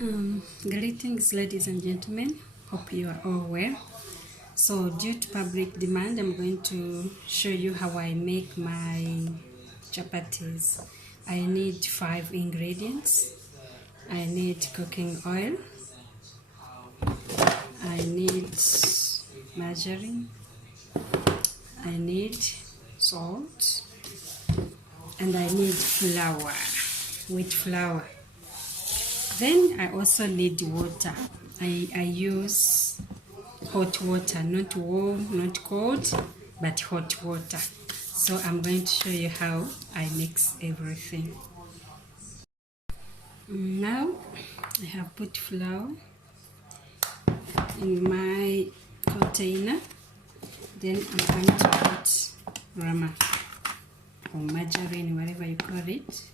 Greetings, ladies and gentlemen. Hope you are all well. So, due to public demand, I'm going to show you how I make my chapatis. I need 5 ingredients. I need cooking oil. I need margarine. I need salt. And I need flour, wheat flour. Then I also need water. I use hot water, not warm, not cold, but hot water. So I'm going to show you how I mix everything. Now I have put flour in my container. Then I'm going to put rama or margarine, whatever you call it.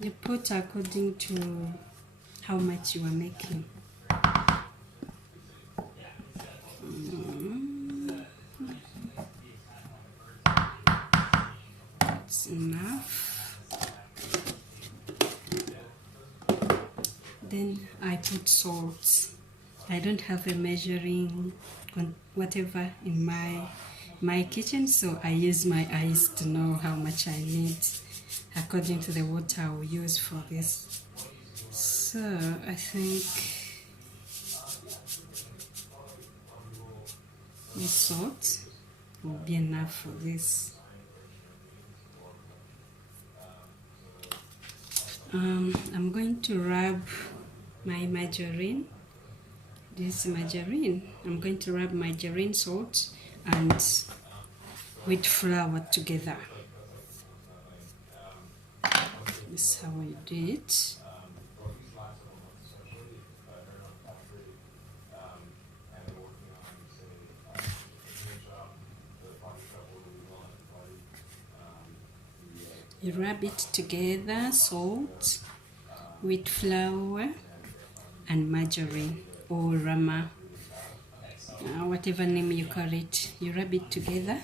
You put according to how much you are making. That's enough. Then I put salt. I don't have a measuring whatever in my kitchen, so I use my eyes to know how much I need according to the water I will use for this. So I think the salt will be enough for this. I'm going to rub my margarine. This margarine, I'm going to rub margarine, salt, and wheat flour together. This is how I do it. You rub it together, salt, wheat flour, and margarine or rama, whatever name you call it. You rub it together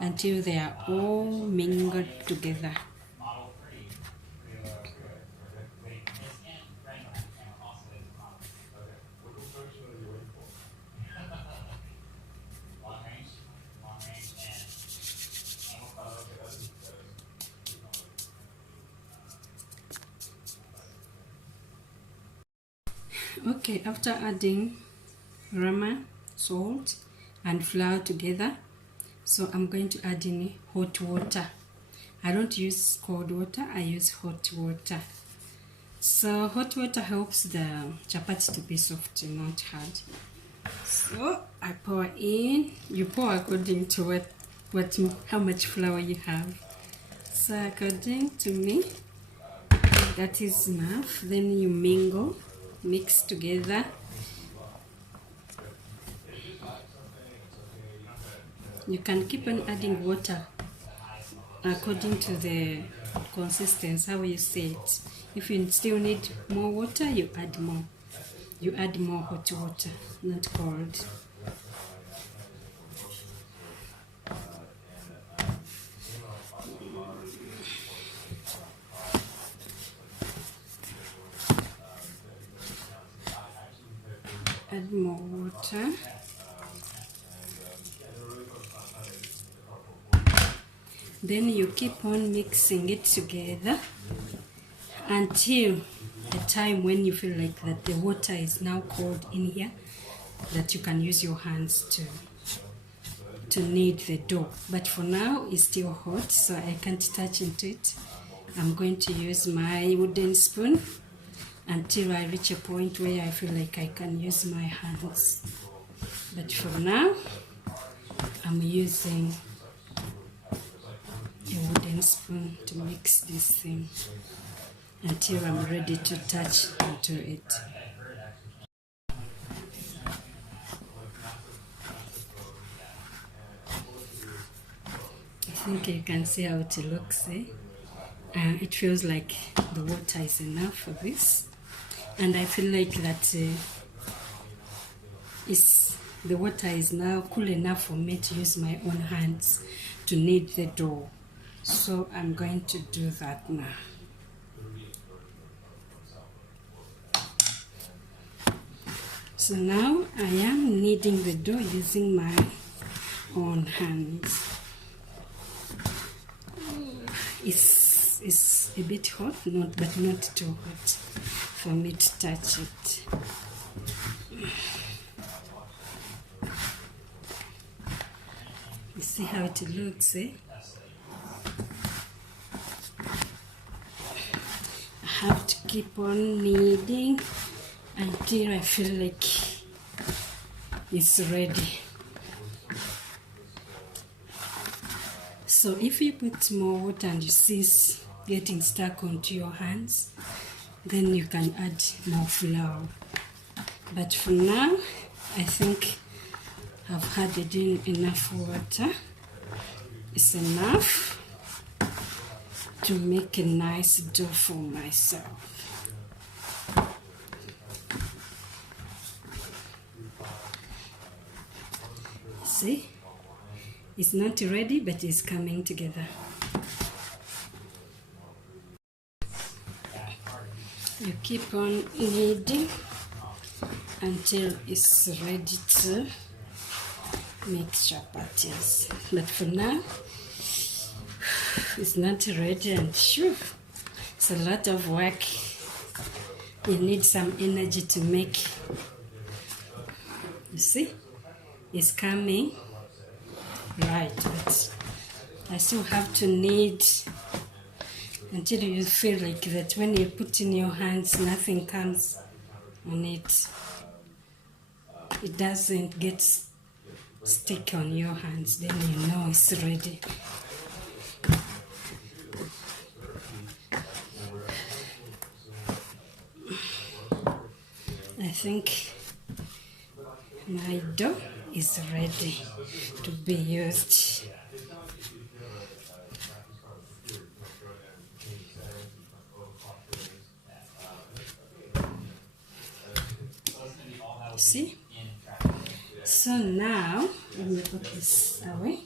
until they are all mingled together. Okay, after adding rama, salt, and flour together, so I'm going to add in hot water. I don't use cold water, I use hot water. So hot water helps the chapati to be soft and not hard. So I pour in. You pour according to how much flour you have. So according to me, that is enough. Then you mix together. You can keep on adding water according to the consistency, how you say it. If you still need more water, you add more. You add more hot water, not cold. Add more water. Then you keep on mixing it together until the time when you feel like that the water is now cold in here, that you can use your hands to knead the dough. But for now it's still hot, so I can't touch into it. I'm going to use my wooden spoon until I reach a point where I feel like I can use my hands. But for now, I'm using a wooden spoon to mix this thing until I'm ready to touch into it. I think you can see how it looks. It feels like the water is enough for this, and I feel like that the water is now cool enough for me to use my own hands to knead the dough. So I'm going to do that now. So now I am kneading the dough using my own hands. It's a bit hot, but not too hot for me to touch it. You see how it looks, eh? I have to keep on kneading until I feel like it's ready. So if you put more water and you see it's getting stuck onto your hands, then you can add more flour. But for now, I think I've added in enough water. It's enough to make a nice dough for myself. See, it's not ready, but it's coming together. You keep on kneading until it's ready to make chapatis. But for now, it's not ready, and sure, it's a lot of work. You need some energy to make. You see, it's coming right, but I still have to knead until you feel like that when you put in your hands, nothing comes on it. It doesn't get stick on your hands, then you know it's ready. I think my dough is ready to be used. See? So now, let me put this away.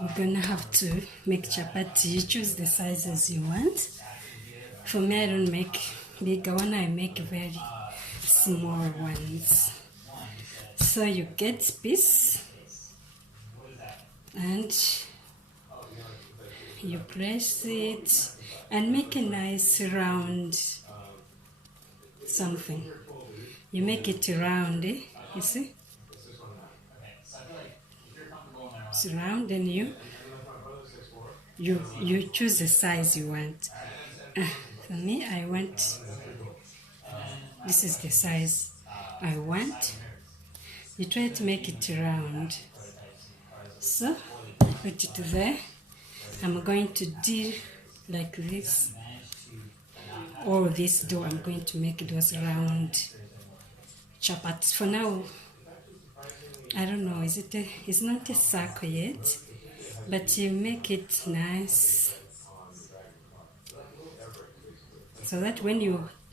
We're gonna have to make chapati. You choose the sizes you want. For me, I don't make bigger one, I make very small ones. So you get piece and you press it and make a nice round something. You make it round, eh? You see? It's round, and you choose the size you want. For me, I want, this is the size I want. You try to make it round. So, I put it there. I'm going to do like this. All this dough, I'm going to make those round chapatis. For now, I don't know, it's not a circle yet, but you make it nice so that when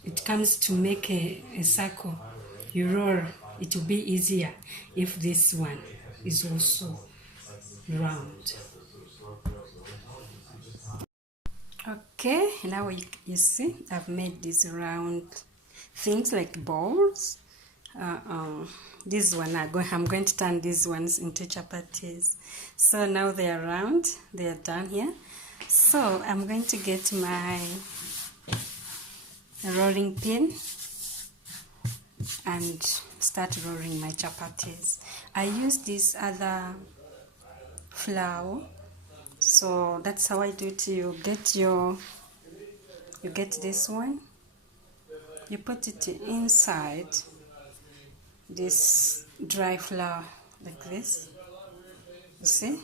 it comes to make a circle, you roll, it will be easier if this one is also round. Okay, now you see I've made these round things like balls. This one I'm going to turn these ones into chapatis. So now they are round, they are done here. So I'm going to get my rolling pin and start rolling my chapatis. I use this other flour, so that's how I do it. You get this one, you put it inside this dry flour like this, you see,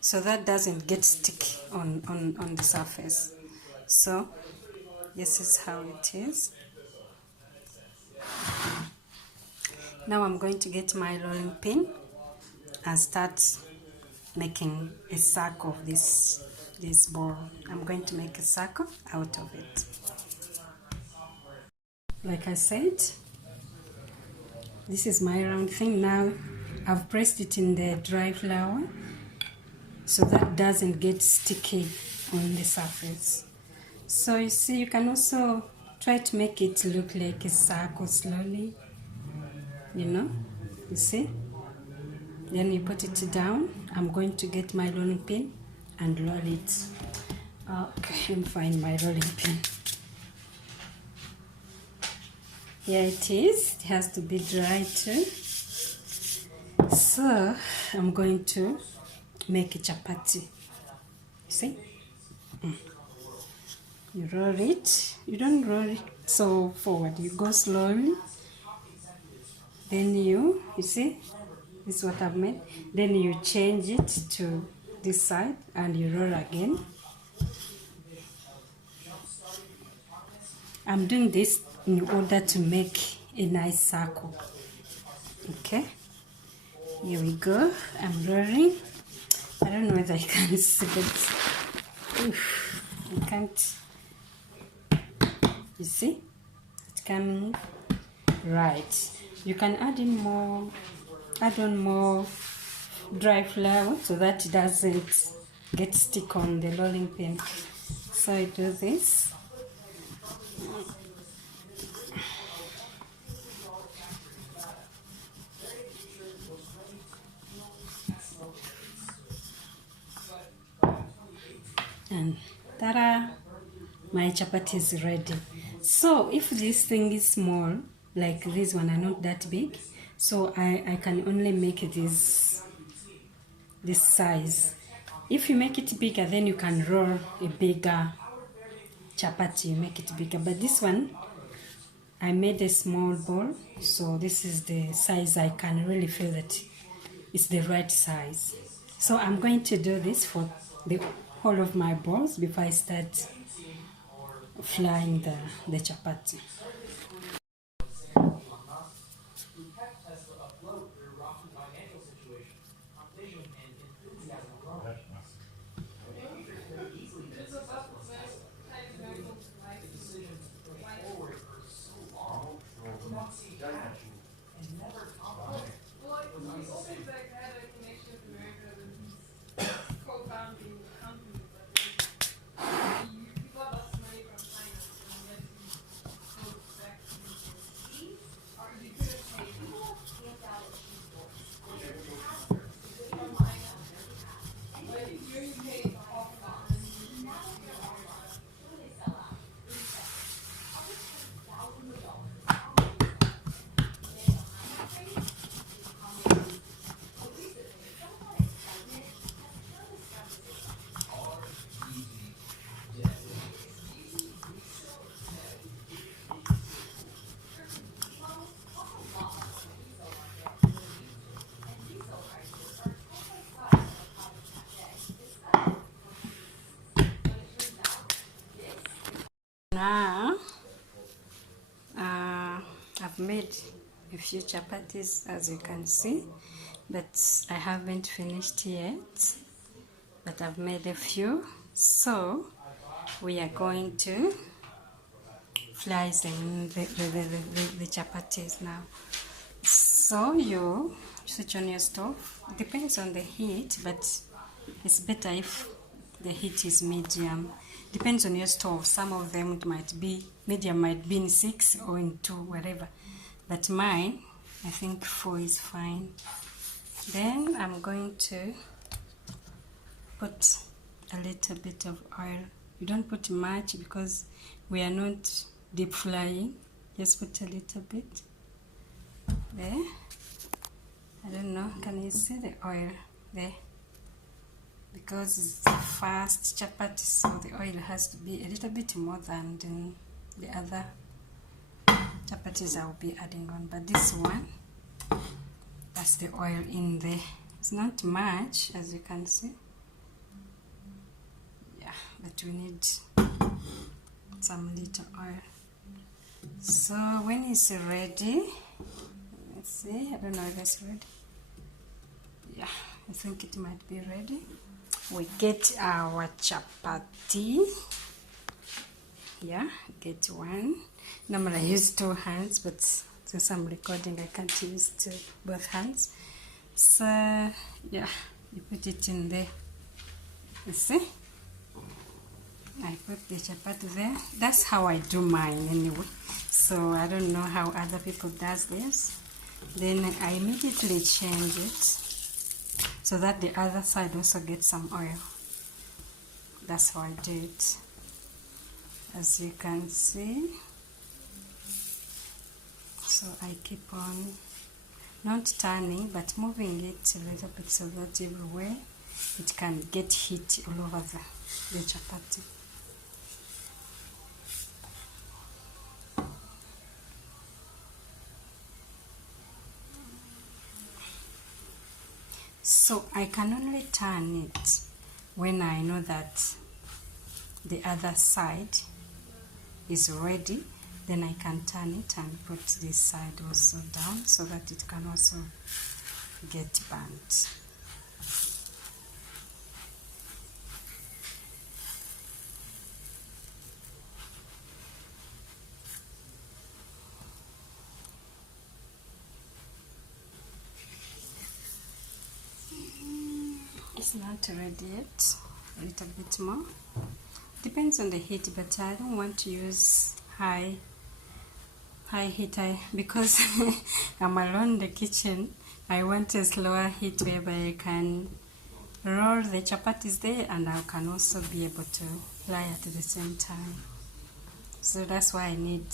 so that doesn't get sticky on the surface. So this is how it is. Now I'm going to get my rolling pin and start making a circle of this ball. I'm going to make a circle out of it. Like I said, this is my round thing. Now I've pressed it in the dry flour so that doesn't get sticky on the surface. So you see, you can also Try to make it look like a circle slowly, you know, you see. Then you put it down. I'm going to get my rolling pin and roll it. Okay, let me find my rolling pin. Here it is. It has to be dry too. So I'm going to make a chapati. See? You roll it. You don't roll it so forward. You go slowly. Then you see? This is what I've made. Then you change it to this side and you roll again. I'm doing this in order to make a nice circle. Okay, here we go. I'm rolling. I don't know whether I can see it. I can't. You see? It can move. Right. You can add on more dry flour so that it doesn't get stick on the rolling pin. So I do this. And ta-da! My chapati is ready. So if this thing is small, like this one are not that big, so I can only make this size. If you make it bigger, then you can roll a bigger chapati, you make it bigger. But this one, I made a small ball, so this is the size I can really feel that it's the right size. So I'm going to do this for the whole of my balls before I start frying the chapati. Now, I've made a few chapatis, as you can see, but I haven't finished yet, but I've made a few. So we are going to fry the chapatis now. So you switch on your stove. It depends on the heat, but it's better if the heat is medium. Depends on your stove. Some of them it might be medium, might be in 6 or in 2, whatever. But mine, I think 4 is fine. Then I'm going to put a little bit of oil. You don't put much because we are not deep frying. Just put a little bit there. I don't know, can you see the oil there? Because it's the first chapati, so the oil has to be a little bit more than the other chapatis I will be adding on. But this one, that's the oil in there. It's not much, as you can see. Yeah, but we need some little oil. So when it's ready, let's see, I don't know if it's ready. Yeah, I think it might be ready. We get our chapati. Yeah, get one. Normally I use 2 hands, but since I'm recording I can't use both hands. So yeah, you put it in there. You see? I I put the chapati there. That's how I do mine anyway. So I don't know how other people does this. Then I immediately change it so that the other side also gets some oil. That's how I do it. As you can see. So I keep on not turning but moving it a little bit so that everywhere it can get heat all over the chapati. So I can only turn it when I know that the other side is ready. Then I can turn it and put this side also down so that it can also get burnt. It's not ready yet. A little bit more. Depends on the heat, but I don't want to use high heat because I'm alone in the kitchen. I want a slower heat whereby I can roll the chapatis there and I can also be able to fry at the same time. So that's why I need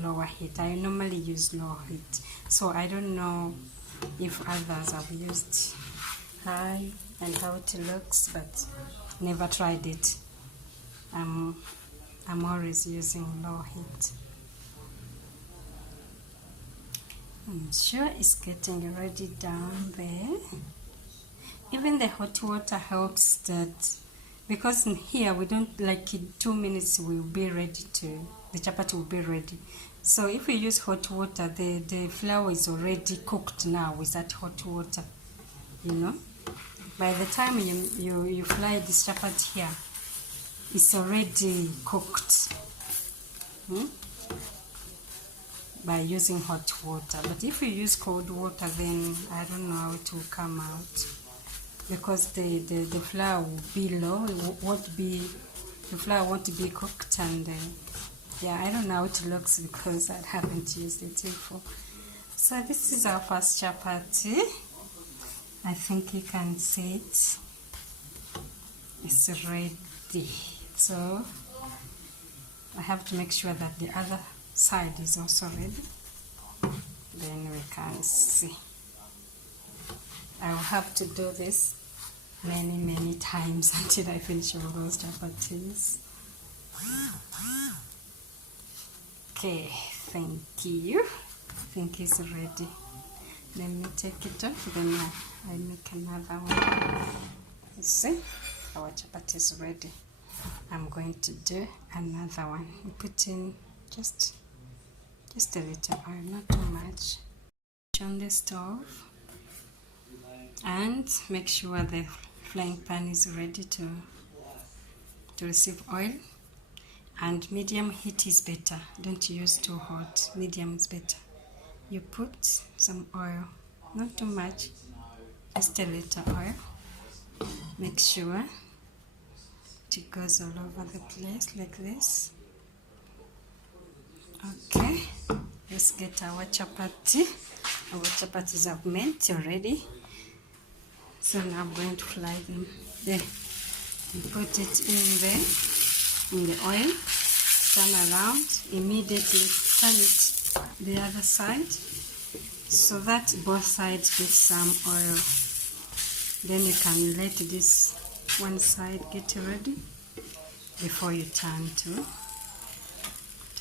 lower heat. I normally use low heat. So I don't know if others have used high and how it looks, but never tried it. I'm always using low heat. I'm sure it's getting ready down there. Even the hot water helps that, because in here we don't, like in 2 minutes we'll be ready to, the chapati will be ready. So if we use hot water, the flour is already cooked now with that hot water, you know. By the time you fry this chapati here, it's already cooked. By using hot water. But if you use cold water, then I don't know how it will come out, because the flour will be low. The flour won't be cooked, and yeah, I don't know how it looks because I haven't used it before. So this is our first chapati. I think you can see it. It's ready. So I have to make sure that the other side is also ready. Then we can see. I will have to do this many times until I finish all those chapatis. Okay, thank you. I think it's ready. Let me take it off, then I make another one. You see, our chapati is ready. I'm going to do another one. We put in just a little oil, not too much. On the stove and make sure the frying pan is ready to receive oil. And medium heat is better. Don't use too hot. Medium is better. You put some oil, not too much, just a little oil. Make sure it goes all over the place like this. Okay, let's get our chapati. Our chapatis are made already. So now I'm going to fry them. There. You put it in the oil. Turn around. Immediately turn it the other side so that both sides get some oil. Then you can let this one side get ready before you turn to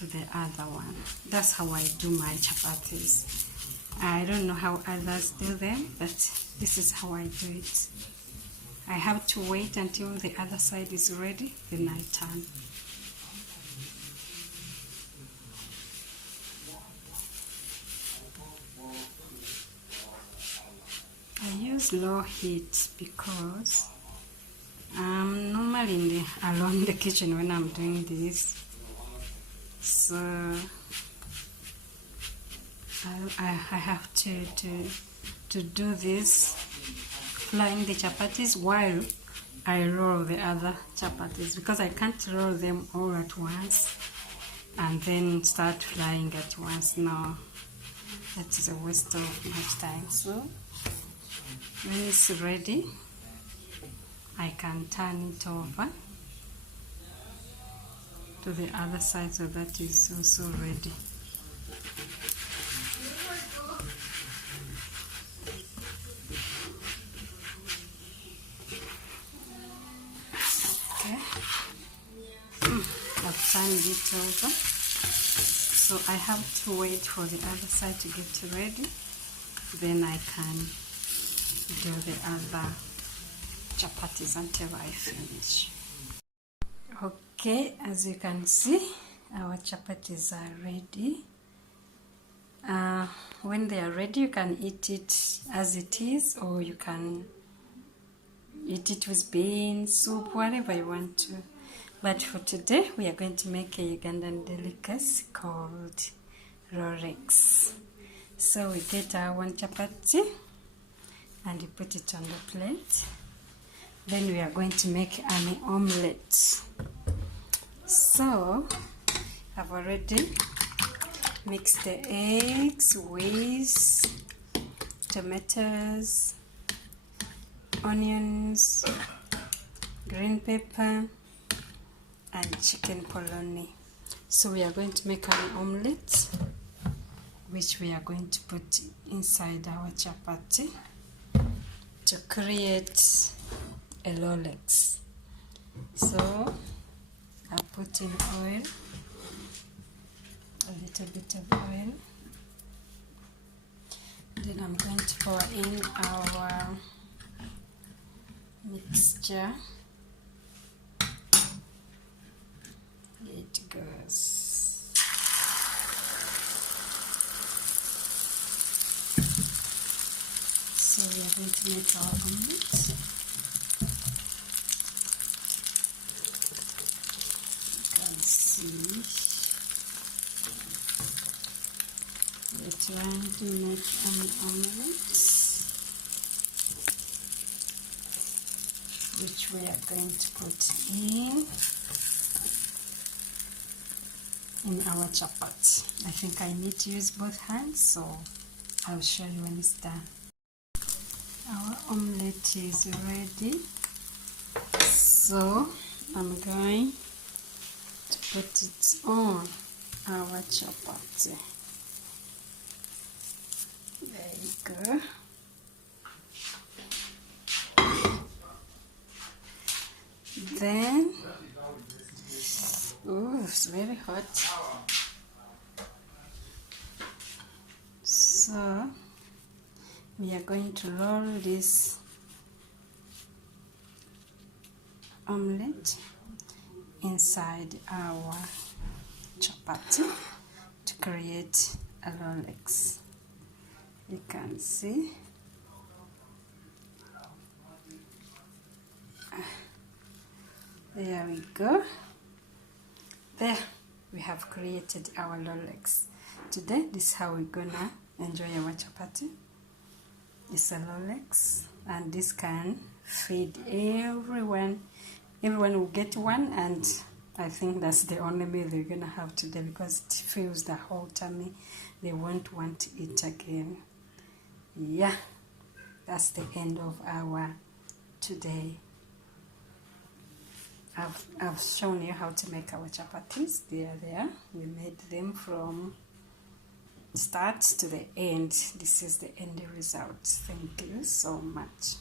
the other one. That's how I do my chapatis. I don't know how others do them, but this is how I do it. I have to wait until the other side is ready, then I turn. I use low heat because I'm normally alone in the kitchen when I'm doing this. So I have to do this, frying the chapatis while I roll the other chapatis, because I can't roll them all at once and then start frying at once. No, that is a waste of much time. So when it's ready, I can turn it over to the other side, so that is also ready. Okay, I've turned it over, so I have to wait for the other side to get ready, then I can do the other chapatis until I finish. Okay, as you can see, our chapatis are ready. When they are ready, you can eat it as it is, or you can eat it with beans, soup, whatever you want to. But for today, we are going to make a Ugandan delicacy called Roti. So we get our one chapati and you put it on the plate. Then we are going to make an omelette. So I've already mixed the eggs with tomatoes, onions, green pepper, and chicken polony. So we are going to make an omelette, which we are going to put inside our chapati to create a Rolex. So I'll put in oil, a little bit of oil. Then I'm going to pour in our mixture. It goes. So we are going to make our omelette. You can see we're trying to make an omelette, which we are going to put in our chapati. I think I need to use both hands, so I'll show you when it's done. Our omelette is ready, so I'm going to put it on our chapati. There you go. Then, oh, it's very hot. So we are going to roll this omelette inside our chapati to create a Rolex. You can see. There we go. There we have created our Rolex. Today, this is how we're gonna enjoy our chapati. It's a Rolex, and this can feed everyone. Everyone will get one, and I think that's the only meal they're gonna have today, because it fills the whole tummy. They won't want to eat again. Yeah, that's the end of our today. I've shown you how to make our chapatis. They are there. We made them from start to the end. This is the end result. Thank you so much.